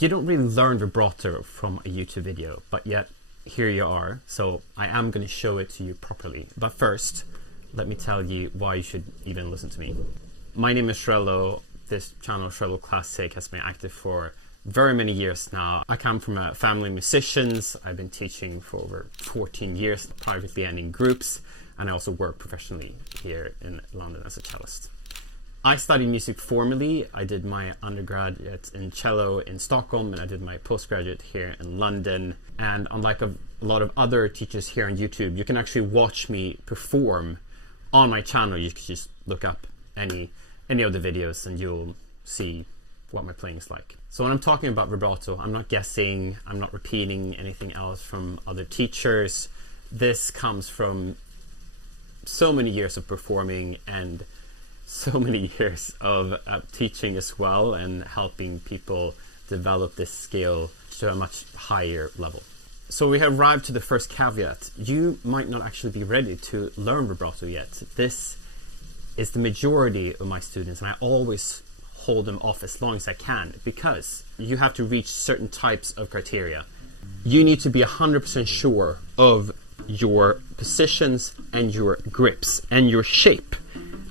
You don't really learn vibrato from a YouTube video, but yet here you are. So I am going to show it to you properly. But first, let me tell you why you should even listen to me. My name is Schrello. This channel, Schrello Classic, has been active for very many years now. I come from a family of musicians. I've been teaching for over 14 years, privately and in groups. And I also work professionally here in London as a cellist. I studied music formally. I did my undergraduate in cello in Stockholm, and I did my postgraduate here in London. And unlike a lot of other teachers here on YouTube, you can actually watch me perform on my channel. You can just look up any of the videos and you'll see what my playing is like. So when I'm talking about vibrato, I'm not guessing, I'm not repeating anything else from other teachers. This comes from so many years of performing and so many years of teaching as well, and helping people develop this skill to a much higher level. So we have arrived to the first caveat. You might not actually be ready to learn vibrato yet. This is the majority of my students, and I always hold them off as long as I can, because you have to reach certain types of criteria. You need to be 100% sure of your positions and your grips and your shape.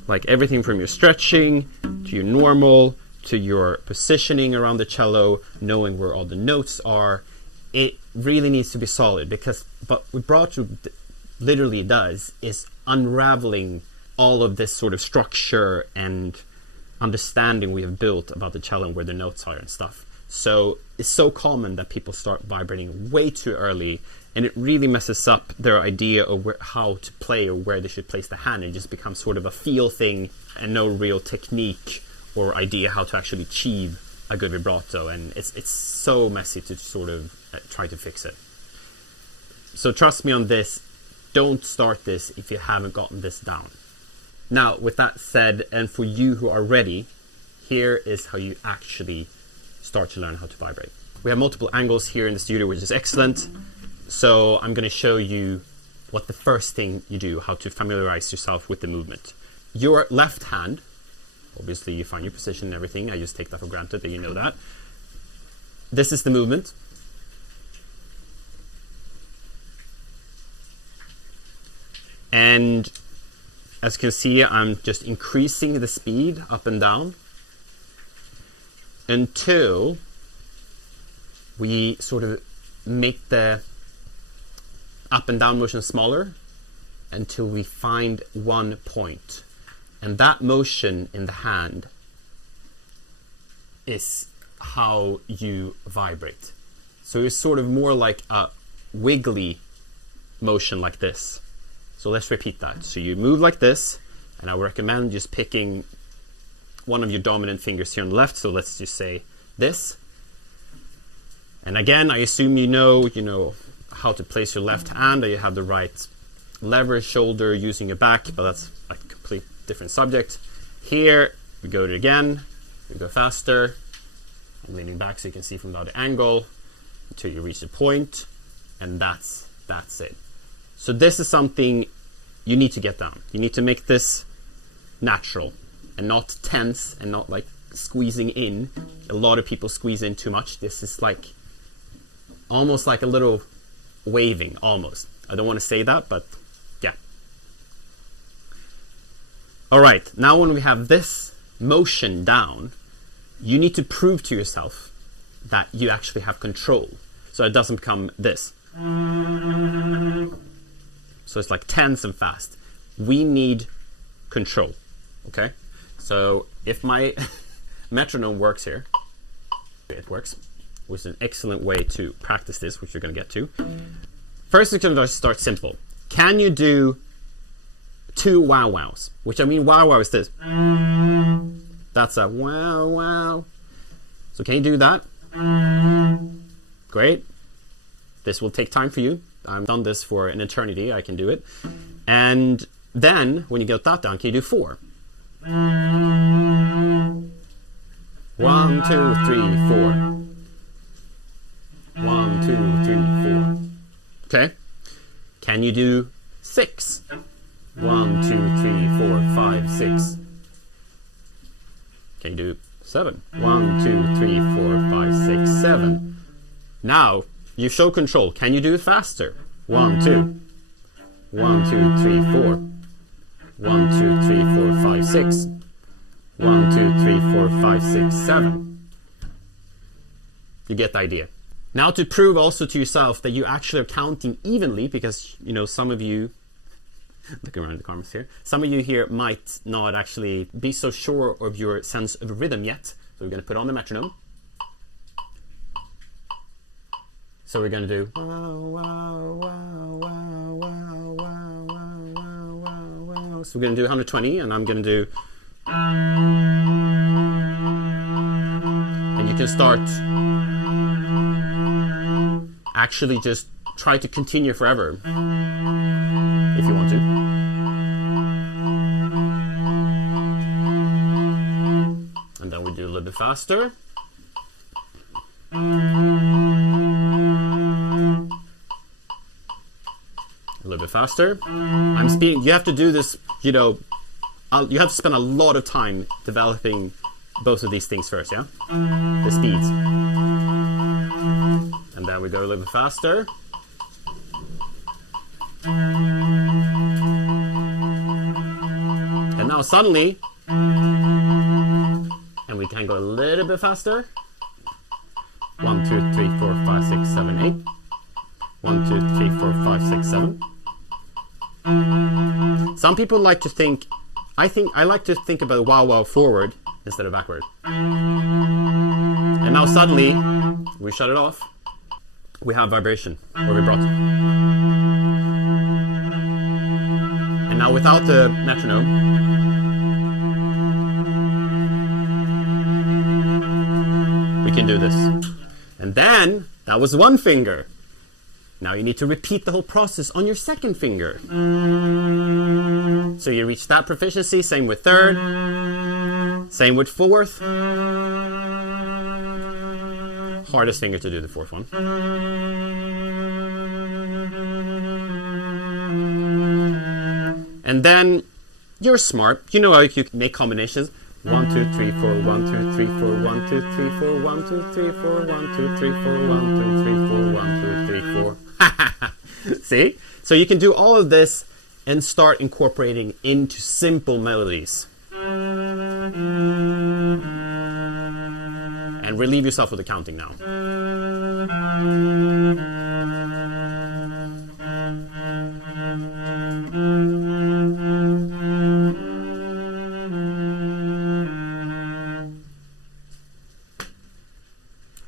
Like everything from your stretching to your normal to your positioning around the cello, knowing where all the notes are. It really needs to be solid, because what vibrato literally does is unraveling all of this sort of structure and understanding we have built about the cello and where the notes are and stuff. So it's so common that people start vibrating way too early, and it really messes up their idea of how to play or where they should place the hand. It just becomes sort of a feel thing and no real technique or idea how to actually achieve a good vibrato. And it's so messy to sort of try to fix it. So trust me on this. Don't start this if you haven't gotten this down. Now, with that said, and for you who are ready, here is how you actually start to learn how to vibrate. We have multiple angles here in the studio, which is excellent. So I'm going to show you what the first thing you do, how to familiarize yourself with the movement. Your left hand, obviously you find your position and everything. I just take that for granted that you know that. This is the movement. And as you can see, I'm just increasing the speed up and down until we sort of make the up and down motion smaller, until we find one point. And that motion in the hand is how you vibrate. So it's sort of more like a wiggly motion like this. So let's repeat that. So you move like this, and I would recommend just picking one of your dominant fingers here on the left. So let's just say this. And again, I assume you know how to place your left hand, that you have the right lever, shoulder, using your back, but that's a complete different subject. Here, we go to it again, we go faster. I'm leaning back so you can see from the other angle until you reach the point, and that's it. So this is something you need to get down. You need to make this natural and not tense and not like squeezing in. A lot of people squeeze in too much. This is like almost like a little waving, almost. I don't want to say that, but yeah. All right, now when we have this motion down, you need to prove to yourself that you actually have control. So it doesn't become this. So it's like tense and fast. We need control, okay? So if my metronome works here, it works, which is an excellent way to practice this, which you're going to get to. First, we can just start simple. Can you do 2 wow wows? Which I mean, wow wow is this. That's a wow wow. So can you do that? Great. This will take time for you. I've done this for an eternity. I can do it. And then, when you get that down, can you do 4? 1, 2, 3, 4. 1, 2, 3, 4. Okay. Can you do 6? 1, 2, 3, 4, 5, 6. Can you do 7? 1, 2, 3, 4, 5, 6, 7. Now, you show control. Can you do it faster? 1, 2. 1, 2, 3, 4. 1, 2, 3, 4, 5, 6. 1, 2, 3, 4, 5, 6, 7. You get the idea. Now to prove also to yourself that you actually are counting evenly, because, you know, some of you, looking around the comments here, some of you here might not actually be so sure of your sense of rhythm yet. So we're going to put on the metronome. So we're going to do wow, wow, wow, wow, wow, wow, wow, wow, wow, wow. So we're going to do 120, and I'm going to do, and you can start actually just try to continue forever if you want to. And then we do a little bit faster. A little bit faster. I'm speeding. You have to do this, you know, you have to spend a lot of time developing both of these things first, yeah? The speeds. And then we go a little bit faster. And now suddenly, and we can go a little bit faster. 1, 2, 3, 4, 5, 6, 7, 8. 1, 2, 3, 4, 5, 6, 7. Some people like to think, I like to think about wow wow forward instead of backward. And now suddenly, we shut it off. We have vibration or vibrato. And now without the metronome, we can do this. And then, that was one finger. Now you need to repeat the whole process on your second finger. So you reach that proficiency, same with third, same with fourth. Hardest finger to do the fourth one. And then you're smart. You know how you can make combinations. 1, 2, 3, 4, 1, 2, 3, 4, 1, 2, 3, 4, 1, 2, 3, 4, 1, 2, 3, 4, 1, 2, 3, 4, 1, 2, 3, 4. See? So you can do all of this and start incorporating into simple melodies. And relieve yourself with the counting now.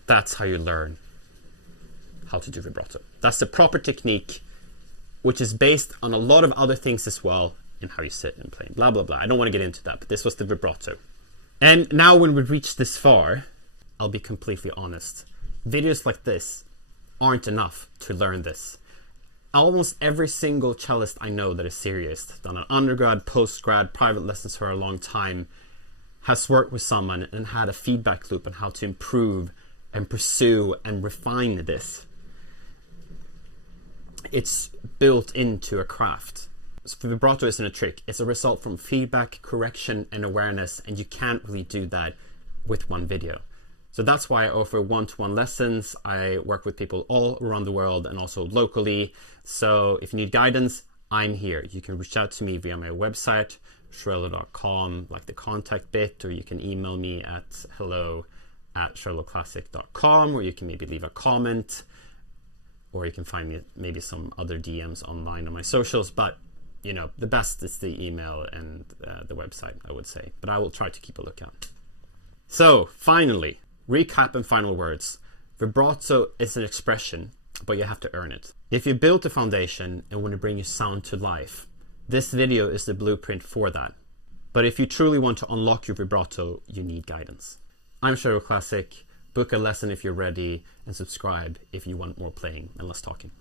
That's how you learn how to do vibrato. That's the proper technique, which is based on a lot of other things as well, in how you sit and play, blah, blah, blah. I don't want to get into that, but this was the vibrato. And now when we reach this far, I'll be completely honest. Videos like this aren't enough to learn this. Almost every single cellist I know that is serious, done an undergrad, postgrad, private lessons for a long time, has worked with someone and had a feedback loop on how to improve and pursue and refine this. It's built into a craft. So vibrato isn't a trick. It's a result from feedback, correction, and awareness, and you can't really do that with one video. So that's why I offer one-to-one lessons. I work with people all around the world and also locally. So if you need guidance, I'm here. You can reach out to me via my website, Schrello.com, like the contact bit, or you can email me at hello@schrelloclassic.com, or you can maybe leave a comment, or you can find me maybe some other DMs online on my socials. But you know, the best is the email and the website, I would say. But I will try to keep a lookout. So finally, recap and final words. Vibrato is an expression, but you have to earn it. If you build a foundation and want to bring your sound to life, this video is the blueprint for that. But if you truly want to unlock your vibrato, you need guidance. I'm Cello Classic. Book a lesson if you're ready, and subscribe if you want more playing and less talking.